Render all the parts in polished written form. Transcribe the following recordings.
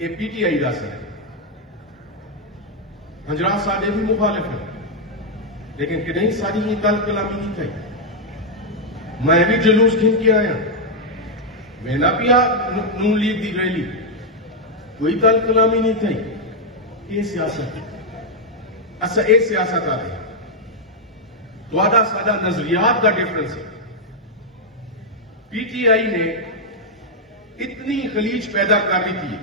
ये पीटीआई का असर है। हजरात साडे भी मुखालिफ हैं, लेकिन कि नहीं सारी ही तल कलामी नहीं थी। मैं भी जुलूस खिंच के आया, मैं ना पिया नून लीग दी रैली, कोई तल कलामी नहीं थी। ये सियासत है, अच्छा ये सियासत आ रही तो साडा नजरियात का डिफरेंस है। पीटीआई ने इतनी खलीज पैदा कर दी थी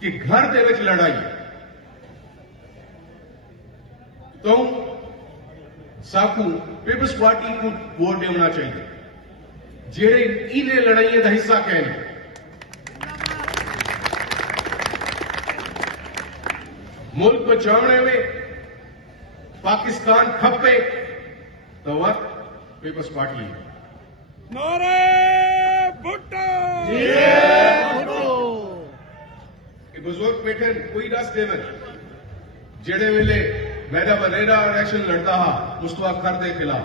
कि घर दे विच लड़ाई तो साकू पीपल्स पार्टी को वोट देना चाहिए, जेड़े इन्हें लड़ाइयों का हिस्सा कहने। मुल्क बचाने में पाकिस्तान खपे तो वक्त पीपल्स पार्टी है। नारे भुट्टो बुजुर्ग बैठे कोई दस देवन जेड़े वेले मैदा वरेरा इलेक्शन लड़ता हा मुस्तफा कर दे खिलाफ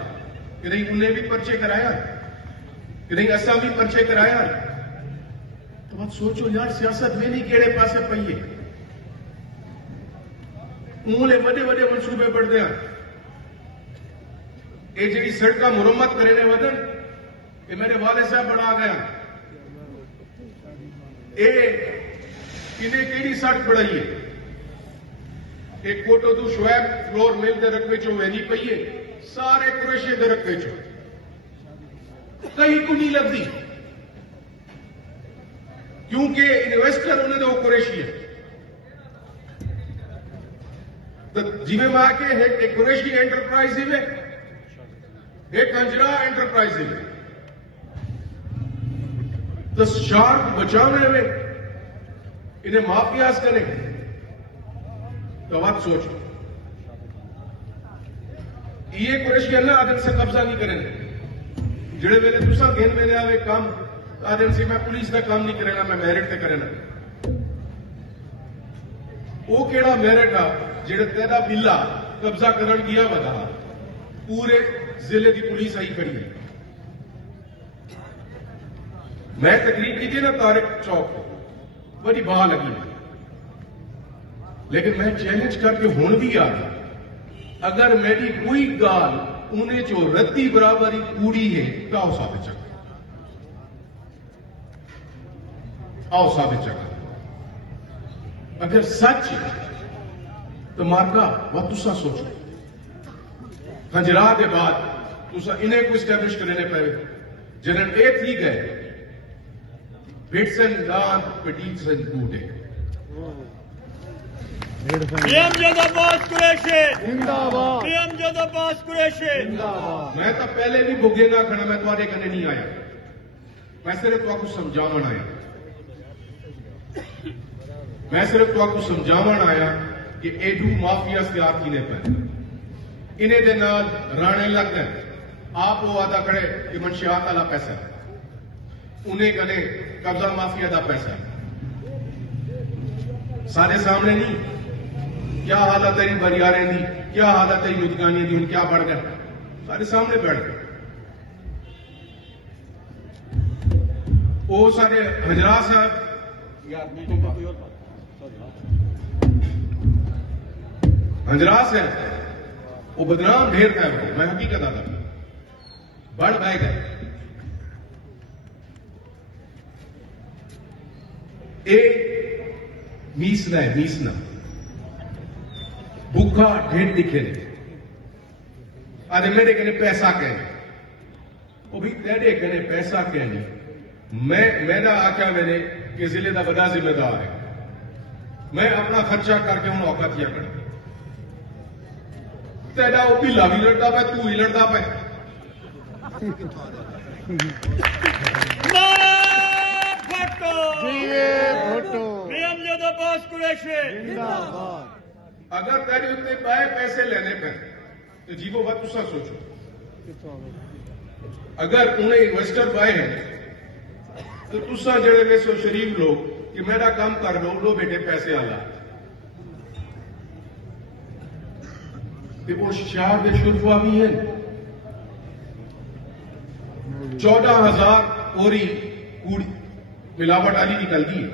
कि नहीं उन्हें भी पर्चे कराया कि नहीं असा भी पर्चे कराया। तो मत सोचो यार सियासत में नहीं केड़े पासे पई है। उन्हें बड़े बड़े मनसूबे बढ़ते हैं। ये जी सड़क मुरम्मत करने वदन ये मेरे वाले साहब बढ़ा गया। इन्हें केड़ी सड़क बढ़ाई है। एक कोटो तू शुएब फ्लोर मिल के रकबे चो वहनी पई है, सारे कुरेशे के रकबे चो कहीं को नहीं लगती, क्योंकि इन्वेस्टर उन्हें तो कुरेशी है। तो जिम्मे में आके एक कुरेशी एंटरप्राइज में एक अंजरा एंटरप्राइज में तो शार्क बचाने में इन्हें माफियाज करें तो बात सोचो। ये कुरेशी ना आदम से कब्जा नहीं करेंगे। जिड़े वेले दूसरा गेन में आवे काम आदम से मैं पुलिस का काम नहीं करेगा, मैं मेरिट से करेना। वो केड़ा मेरिट आ जेड़े तेरा बिल्ला कब्जा करण गया वधा पूरे जिले की पुलिस आई खड़ी है। मैं तकरीर की थी ना तारिक चौक, बड़ी बाह लगी, लेकिन मैं चैलेंज करके हुण भी आ गया। अगर मेरी कोई गाल उन्हें जो रत्ती बराबरी कूड़ी है तो आओ साबित चक, आओ साबित चक। अगर सच तो मारका वह तुसा सोचो। हजरा के बाद तुसा इन्हें को स्टैब्लिश करने पे जनरल ए थी गए बिट्स एंड दान पटीट्स एंड कूडे। पीएम जदाबाद कुरैशी जिंदाबाद, पीएम जदाबाद कुरैशी जिंदाबाद। मैं तो पहले भी बुगे ना खड़ा, मैं तुम्हारे कने नहीं आया, मैं सिर्फ आपको समझावन आया। मैं सिर्फ आपको समझावन आया कि एडू माफिया से आप किने पे इन्हें दे नाल राणे लग गए। आप वो वादा खड़े कि मंशियात वाला पैसा उन्हें कने कब्जा माफिया का पैसा सारे सामने नहीं। क्या हालत है बरियारे की, क्या हालत है युद्धगानियों की, उन क्या बढ़ गए सारे सामने बैठ गए। वो सारे हजरा साहब हजरात से वो बदनाम ढेर था, मैं हकीकत आता बढ़ बह गए। एक मीसना है, मीसना भूखा ढेर दिखे अरे मेरे कने पैसा कहने वो भी तेरे कने पैसा कहने। मैंने आख्या मैंने कि जिले का बड़ा जिम्मेदार है, मैं अपना खर्चा करके उन औकात किया कर तेरा वो पीला भी लड़ता पे, तू ही लड़ता पे। पीएम जदाबाद कुरैशी जिंदाबाद। अगर तेरी उतने पाए पैसे लेने पे तो जीवो बात तुसा सोचो। अगर उन्हें इन्वेस्टर पाए हैं तो तुसा जड़े वैसो शरीफ लोग कि मेरा काम कर लो बेटे पैसे आला वो शहर के शुरफा भी है। 14,000 ओरी कूड़ी मिलावट वाली निकल गई है।